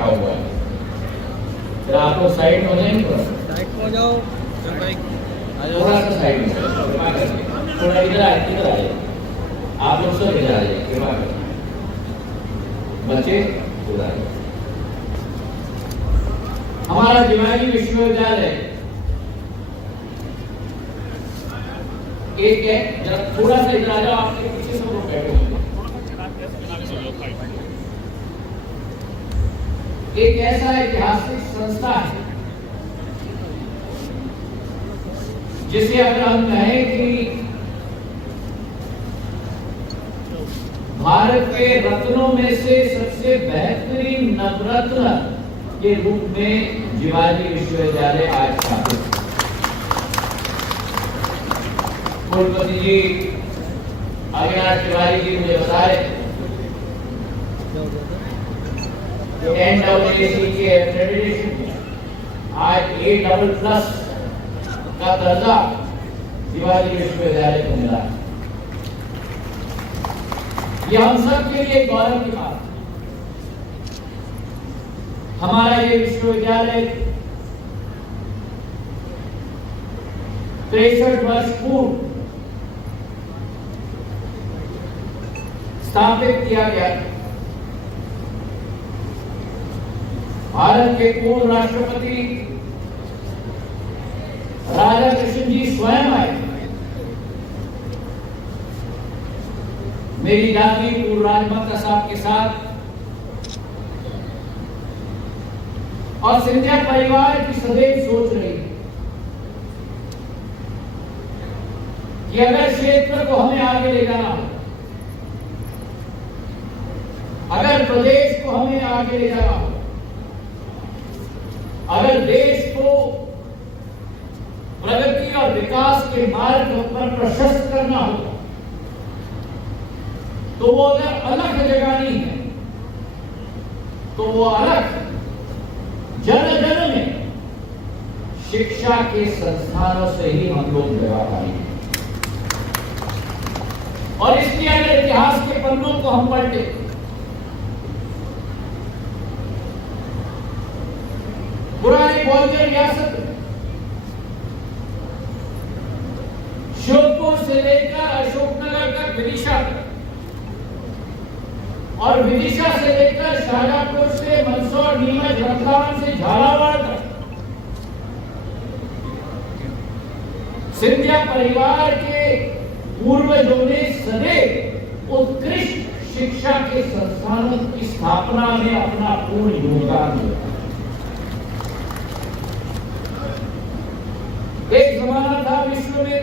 क्या हुआ है? फिर आप लोग साइड में हो जाएंगे, साइड हो जाओ भाई, थोड़ा सा साइड में कृपा करके, थोड़ा इधर आए, आप लोग सब इधर आ जाइए कृपा करके, बच्चे उधर आइए। हमारा जीवानी विश्वविद्यालय एक है, जरा थोड़ा सा इधर आ जाओ, आपके पीछे सब लोग बैठे होंगे। एक ऐसा ऐतिहासिक संस्था है जिसे अगर हम कहें कि भारत के रत्नों में से सबसे बेहतरीन नवरत्न के रूप में जीवानी विश्वविद्यालय आज स्थापित है। कुलपति जी अविनाश तिवारी जी मुझे बताए NAAC के एक्रेडिटेशन आज A++ का दर्जा जीवानी विश्वविद्यालय को मिला है। ये हम सब के लिए गौरव की बात है। हमारा ये विश्वविद्यालय 63 वर्ष पूर्व स्थापित किया गया। भारत के पूर्व राष्ट्रपति राजा कृष्ण जी स्वयं आए, मेरी दादी पूर्व राजमाता साहब के साथ, और सिंधिया परिवार की सदैव सोच रही कि अगर क्षेत्र को हमें आगे ले जाना हो, अगर प्रदेश को हमें आगे ले जाना हो, अगर देश को प्रगति और विकास के मार्ग पर प्रशस्त करना हो, तो वो अगर अलग जगानी है तो वो अलग जन जन में शिक्षा के संस्थानों से ही हम लोग जगा पाएंगे। और इसलिए अगर इतिहास के पन्नों को हम पलटे, पुरानी ग्वालियर रियासत श्योपुर से लेकर अशोकनगर तक विदिशा तक, और विदिशा से लेकर शाहजहांपुर से मंदसौर, नीमच, रतलाम से झालावाड़ तक सिंधिया परिवार के पूर्वजों ने सदैव उत्कृष्ट शिक्षा के संस्थानों की स्थापना में अपना पूर्ण योगदान दिया। एक जमाना था विश्व में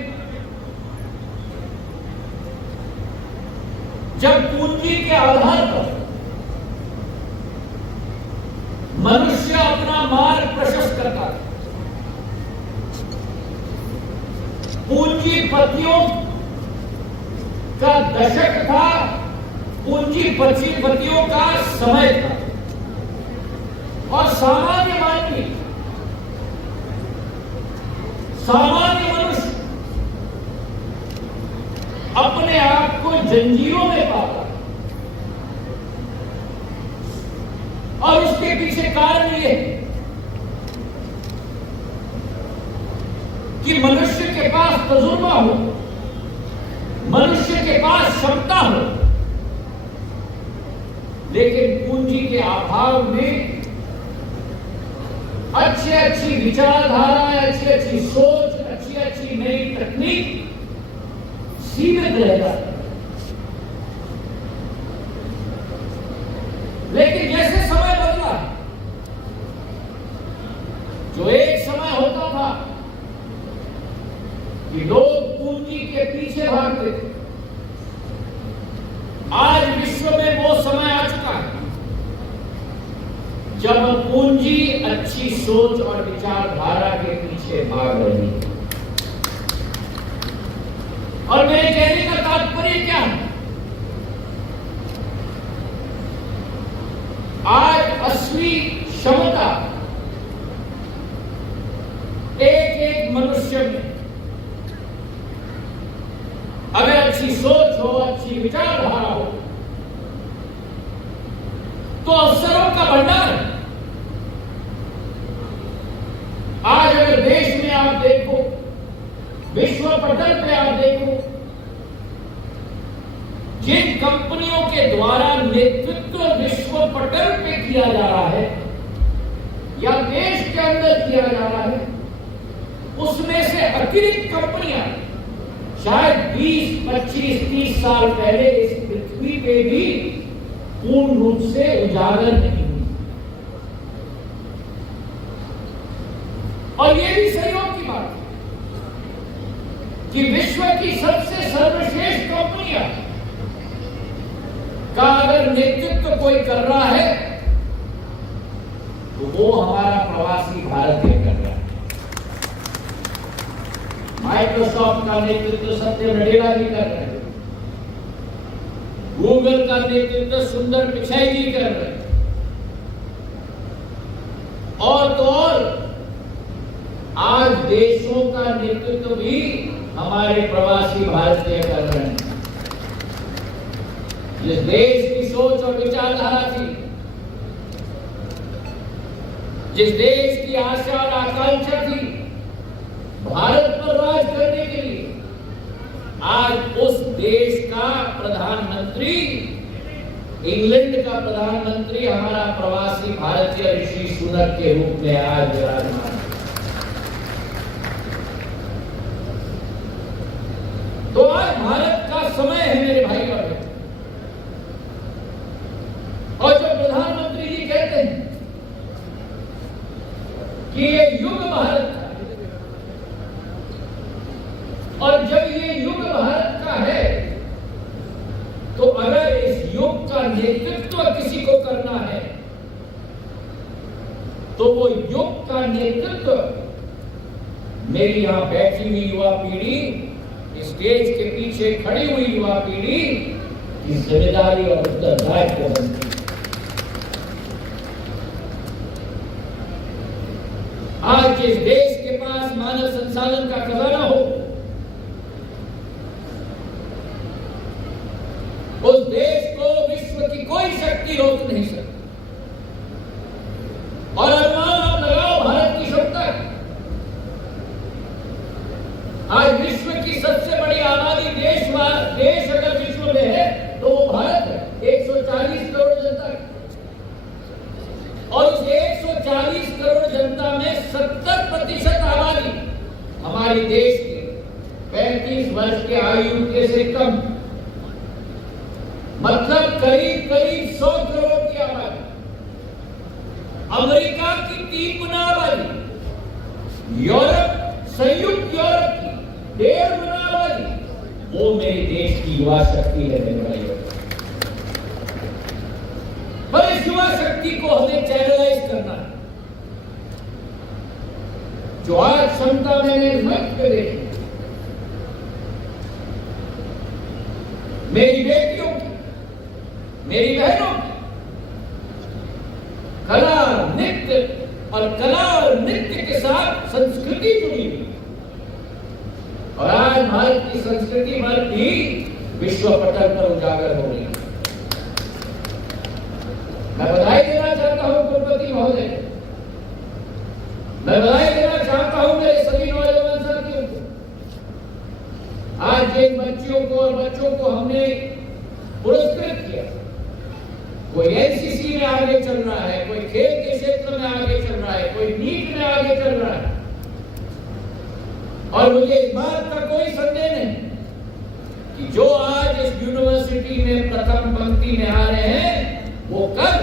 जब पूंजी के आधार पर मनुष्य अपना मार्ग प्रशस्त करता था। पूंजीपतियों का दशक था, पूंजीपतियों का समय था, और सामान्य मानवी, सामान्य मनुष्य अपने आप को जंजीरों में पाता, और उसके पीछे कारण ये कि मनुष्य के पास तजुर्बा हो, मनुष्य के पास क्षमता हो, लेकिन पूंजी के अभाव में अच्छी विचारधारा, अच्छी सोच, अच्छी नई तकनीक सीमित रहेगा। लेकिन जैसे समय बदला, जो एक समय होता था कि लोग पूंजी के पीछे भागते थे, आज विश्व में वो समय आ चुका है जब पूंजी अच्छी सोच और विचारधारा के पीछे भाग रही है। और मेरे कहने का तात्पर्य क्या है? आज असली क्षमता एक मनुष्य में अगर अच्छी सोच हो, अच्छी विचारधारा हो, तो अवसरों का भंडार है। के द्वारा नेतृत्व विश्व पटल पे किया जा रहा है या देश के अंदर किया जा रहा है, उसमें से अतिरिक्त कंपनियां शायद 20, 25, 30 साल पहले इस पृथ्वी पे भी पूर्ण रूप से उजागर नहीं हुई। और यह भी सहयोग की बात है कि विश्व की सबसे सर्वश्रेष्ठ कंपनियां का अगर नेतृत्व कोई कर रहा है तो वो हमारा प्रवासी भारतीय कर रहा है। माइक्रोसॉफ्ट का नेतृत्व सत्य नडेला जी कर रहे हैं, गूगल का नेतृत्व सुंदर पिचाई जी कर रहे हैं, और तो और आज देशों का नेतृत्व भी हमारे प्रवासी भारतीय कर रहे हैं। जिस देश की सोच और विचारधारा थी, जिस देश की आशा और आकांक्षा थी भारत पर राज करने के लिए, आज उस देश का प्रधानमंत्री, इंग्लैंड का प्रधानमंत्री हमारा प्रवासी भारतीय ऋषि सुनक के रूप में आज विराजमान है। तो आज भारत का समय है मेरे भाई और बहन। और जब प्रधानमंत्री जी कहते हैं कि ये युग भारत का, और जब ये युग भारत का है तो अगर इस युग का नेतृत्व किसी को करना है तो वो युग का नेतृत्व मेरी यहां बैठी हुई युवा पीढ़ी, स्टेज के पीछे खड़ी हुई युवा पीढ़ी की जिम्मेदारी और उत्तरदायित्व बनती है। आज जिस देश के पास मानव संसाधन का खजाना हो, उस देश को विश्व की कोई शक्ति रोक नहीं सकती। और अनुमान आप लगाओ भारत की क्षमता। आज विश्व की सबसे बड़ी आबादी देश अगर विश्व में है तो वो भारत है, 140 करोड़ जनता। और उस 140 करोड़ जनता में 70% आबादी हमारे देश के 35 वर्ष के आयु के से कम, मतलब करीब 100 करोड़ की आबादी। अमेरिका की 3 गुना आबादी, यूरोप, संयुक्त यूरोप की 1.5 गुना आबादी, वो मेरे देश की युवा शक्ति है मेरे भाइयों। पर इस युवा शक्ति को हमें चैनलाइज करना है। जो आज क्षमता मैंने मंच पे देखी, मेरी बेटियों की, मेरी बहनों की कला, नृत्य और कला और नृत्य के साथ संस्कृति जुड़ी हुई। और आज भारत की संस्कृति भर भी विश्व पटल पर उजागर हो रही है। मैं बधाई देना चाहता हूं कुलपति महोदय, मैं बधाई देना चाहता हूं मेरे सभी नौजवान साथियों को। आज जिन बच्चियों को और बच्चों को हमने पुरस्कृत किया, कोई एनसीसी में आगे चल रहा है, कोई खेल के क्षेत्र में आगे चल रहा है, कोई नीट में आगे चल रहा है, और मुझे इस बात का कोई संदेह नहीं कि जो आज इस यूनिवर्सिटी में प्रथम पंक्ति में आ रहे हैं वो कल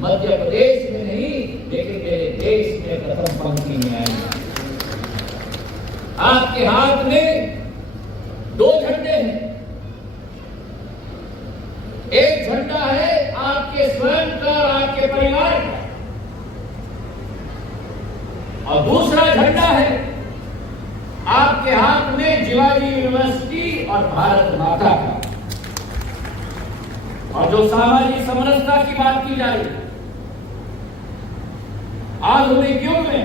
मध्य प्रदेश में नहीं लेकिन मेरे देश में प्रथम पंक्ति में आएंगे। आपके हाथ में 2 झंडे हैं। एक झंडा है आपके स्वयं का और आपके परिवार का, और दूसरा झंडा है आपके हाथ में जिवाजी यूनिवर्सिटी और भारत माता का। और जो सामाजिक समरसता की बात की जा रही है, आधुनिक युग में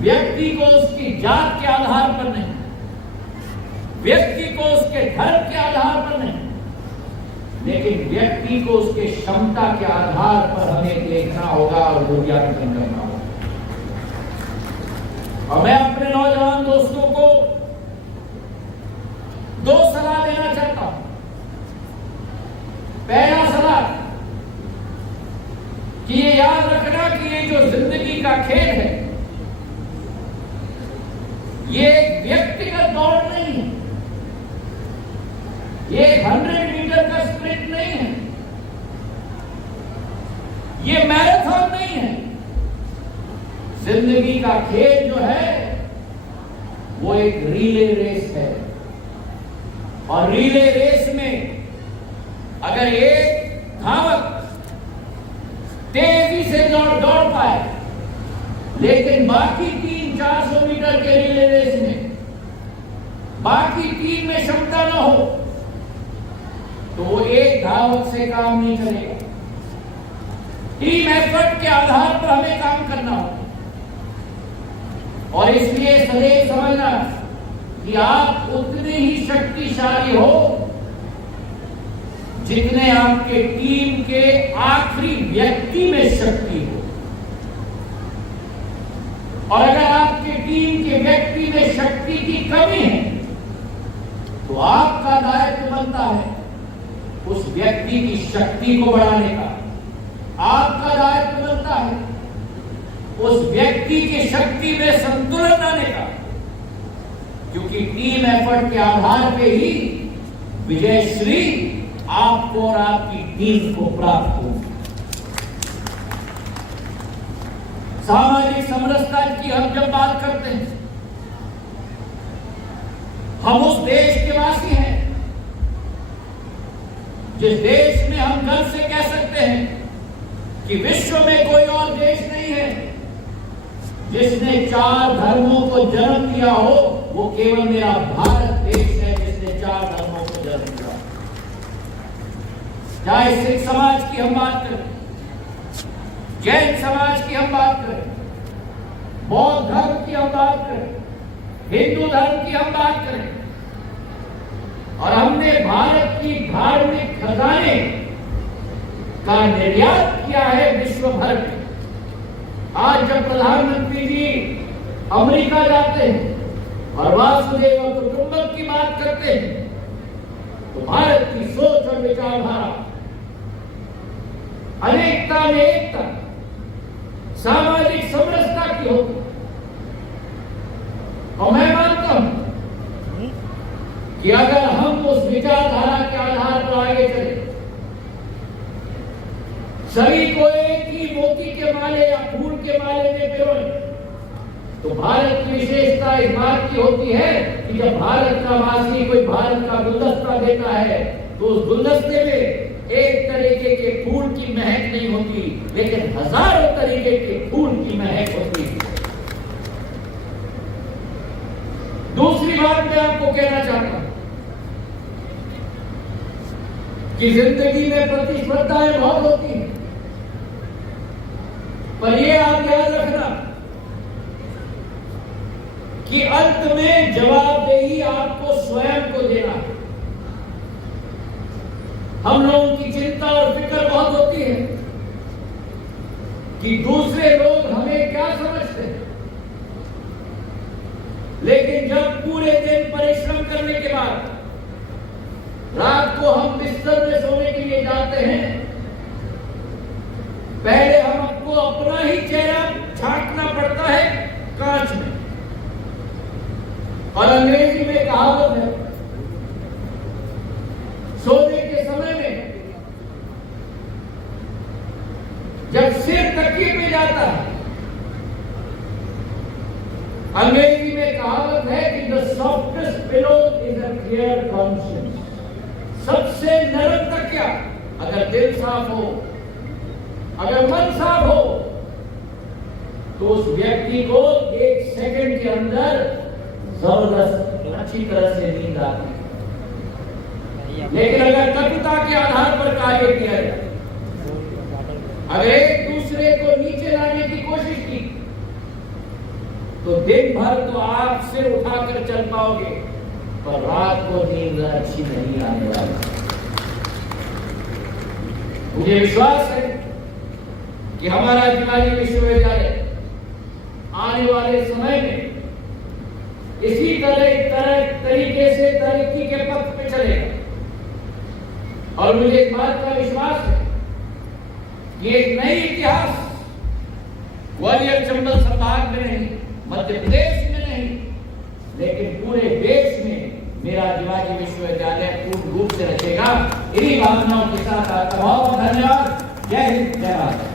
व्यक्ति को उसकी जात के आधार पर नहीं, व्यक्ति को उसके धर्म के आधार पर नहीं, लेकिन व्यक्ति को उसके क्षमता के आधार पर हमें देखना होगा और मूल्यांकन करना होगा। और मैं अपने नौजवान दोस्तों को 2 सलाह देना चाहता हूं। कि ये याद रखना कि ये जो जिंदगी का खेल है, ये एक व्यक्तिगत दौड़ नहीं है, ये 100 मीटर का स्प्रिंट नहीं है, ये मैराथन नहीं है। जिंदगी का खेल जो है वो एक रिले रेस है, और रिले रेस में अगर एक धावक तेजी से दौड़ पाए, लेकिन बाकी 300-400 मीटर के रिले रेस में बाकी टीम में क्षमता न हो, तो वो एक धावक से काम नहीं चलेगा। टीम एफर्ट के आधार पर हमें काम करना होगा, और इसलिए सदैव समझना कि आप उतने ही शक्तिशाली हो जितने आपके टीम के आखिरी व्यक्ति में शक्ति हो। और अगर आपके टीम के व्यक्ति में शक्ति की कमी है, तो आपका दायित्व बनता है उस व्यक्ति की शक्ति को बढ़ाने का। आपका दायित्व बनता है उस व्यक्ति की शक्ति में संतुलन लाने का, क्योंकि टीम एफर्ट के आधार पे ही विजयश्री आपको और आपकी टीम को प्राप्त होगी। सामाजिक समरसता की हम जब बात करते हैं, हम उस देश के वासी हैं जिस देश में हम गर्व से कह सकते हैं कि विश्व में कोई और देश नहीं है जिसने 4 धर्मों को जन्म दिया हो। वो केवल मेरा भारत देश है जिसने 4 धर्मों को जन्म दिया। चाहे सिख समाज की हम बात करें, जैन समाज की हम बात करें, बौद्ध धर्म की हम बात करें, हिंदू धर्म की हम बात करें, और हमने भारत की धार्मिक खजाने का निर्यात किया है विश्व भर में। आज जब प्रधानमंत्री जी अमेरिका जाते हैं और वासुदेव कुटुंबक की बात करते हैं, तो भारत की सोच और विचारधारा अनेकता में एकता, सामाजिक समरसता की होती। और मैं मानता हूं कि अगर हम उस विचारधारा के आधार पर आगे चले, सभी को एक ही मोती के माले या फूल के माले में पिरोए, तो भारत की विशेषता इस बात की होती है कि जब भारत का वासी कोई भारत का गुलदस्ता देता है, तो उस गुलदस्ते में एक तरीके के फूल की महक नहीं होती, लेकिन हजारों तरीके के फूल की महक होती है। दूसरी बात मैं आपको कहना चाहता हूं कि जिंदगी में प्रतिस्पर्धाएं बहुत होती हैं, पर यह आप याद रखना कि अंत में जवाबदेही आपको स्वयं को देना है। हम लोगों की चिंता और फिक्र बहुत होती है कि दूसरे लोग हमें क्या समझते हैं, लेकिन जब पूरे दिन परिश्रम करने के बाद रात को हम बिस्तर में सोने के लिए जाते हैं, पहले हमको अपना ही चेहरा झांकना पड़ता है कांच में। और अंग्रेजी में कहावत है, सोने के समय में जब सिर तकिए पे जाता है, अंग्रेजी में कहावत है कि the softest pillow is a clear conscience. सबसे नरम तकिया, अगर दिल साफ हो, अगर मन साफ हो, तो उस व्यक्ति को 1 सेकंड के अंदर जबरदस्त अच्छी तरह से नींद आती है। लेकिन अगर कटुता के आधार पर कार्य किया जाए, अगर एक दूसरे को नीचे लाने की कोशिश की, तो दिन भर तो आप सिर उठाकर चल पाओगे, पर रात को नींद अच्छी नहीं आने वाली। मुझे विश्वास है कि हमारा जिला विश्वविद्यालय आने वाले समय में इसी तरीके से तरक्की के पथ पे चलेगा। और मुझे इस बात का विश्वास है ये एक नई इतिहास ग्वालियर चंबल संभाग में नहीं, मध्य प्रदेश में नहीं, लेकिन पूरे देश में मेरा शिवाजी विश्वविद्यालय पूर्ण रूप से रचेगा। इन्हीं भावनाओं के साथ आपका बहुत बहुत धन्यवाद। जय हिंद, जय भारत।